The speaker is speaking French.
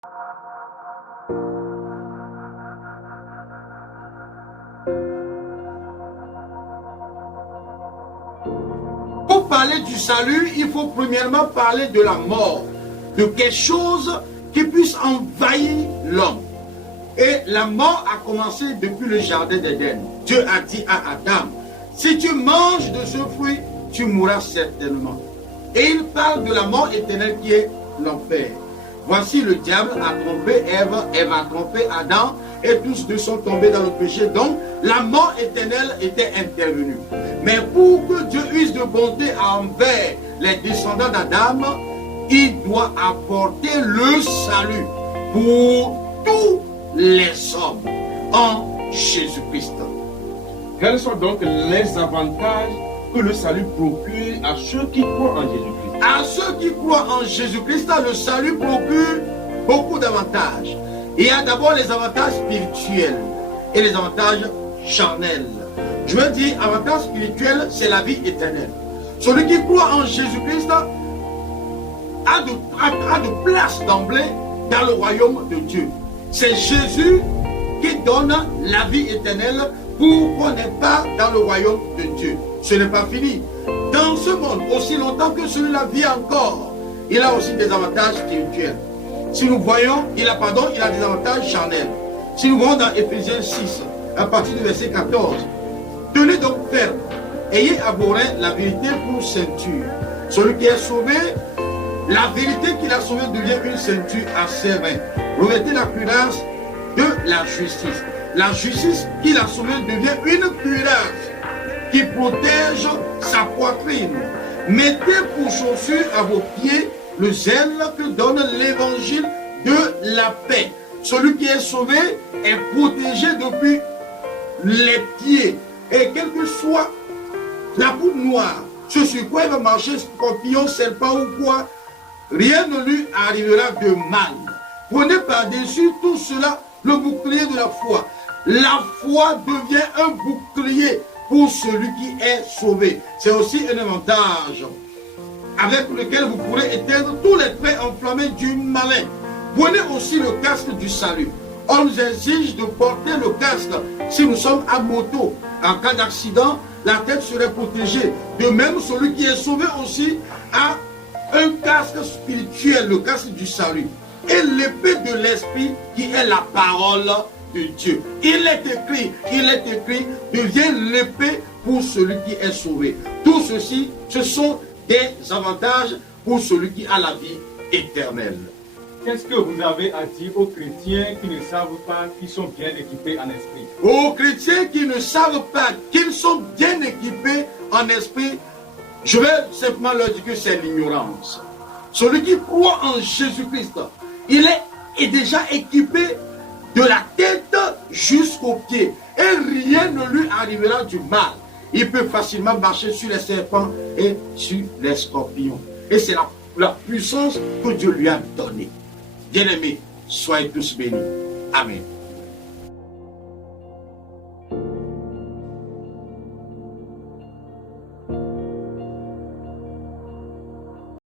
Pour parler du salut, il faut premièrement parler de la mort, de quelque chose qui puisse envahir l'homme. Et la mort a commencé depuis le jardin d'Éden. Dieu a dit à Adam, si tu manges de ce fruit, tu mourras certainement. Et il parle de la mort éternelle qui est l'enfer. Voici le diable a trompé Ève, Ève a trompé Adam, et tous deux sont tombés dans le péché. Donc, la mort éternelle était intervenue. Mais pour que Dieu use de bonté envers les descendants d'Adam, il doit apporter le salut pour tous les hommes en Jésus-Christ. Quels sont donc les avantages que le salut procure à ceux qui croient en Jésus-Christ? À ceux qui croient en Jésus-Christ, le salut procure beaucoup d'avantages. Il y a d'abord les avantages spirituels et les avantages charnels. Je veux dire, avantage spirituel, c'est la vie éternelle. Celui qui croit en Jésus-Christ a de place d'emblée dans le royaume de Dieu. C'est Jésus qui donne la vie éternelle pour qu'on n'ait pas dans le royaume de Dieu. Ce n'est pas fini. Dans ce monde, aussi longtemps que celui-là vit encore, il a aussi des avantages spirituels. Si nous voyons, il a des avantages charnels. Si nous voyons dans Éphésiens 6, à partir du verset 14, tenez donc ferme, ayez à vos reins la vérité pour ceinture. Celui qui est sauvé, la vérité qu'il a sauvée devient une ceinture à ses reins. Revêtez la cuirasse de la justice. La justice qu'il a sauvée devient une cuirasse qui protège sa poitrine. Mettez pour chaussure à vos pieds le zèle que donne l'évangile de la paix. Celui qui est sauvé est protégé depuis les pieds. Et quelle que soit la coupe noire, ce sur quoi il va marcher, scorpion, serpent ou quoi, rien ne lui arrivera de mal. Prenez par-dessus tout cela le bouclier de la foi. La foi devient un bouclier pour celui qui est sauvé. C'est aussi un avantage avec lequel vous pourrez éteindre tous les traits enflammés du malin. Prenez aussi le casque du salut. On nous exige de porter le casque si nous sommes à moto. En cas d'accident, la tête serait protégée. De même, celui qui est sauvé aussi a un casque spirituel, le casque du salut. Et l'épée de l'esprit qui est la parole de Dieu. Il est écrit, devient l'épée pour celui qui est sauvé. Tout ceci, ce sont des avantages pour celui qui a la vie éternelle. Qu'est-ce que vous avez à dire aux chrétiens qui ne savent pas qu'ils sont bien équipés en esprit? Aux chrétiens qui ne savent pas qu'ils sont bien équipés en esprit, je vais simplement leur dire que c'est l'ignorance. Celui qui croit en Jésus-Christ, il est déjà équipé de la tête jusqu'aux pieds. Et rien ne lui arrivera du mal. Il peut facilement marcher sur les serpents et sur les scorpions. Et c'est la puissance que Dieu lui a donnée. Bien-aimés, soyez tous bénis. Amen.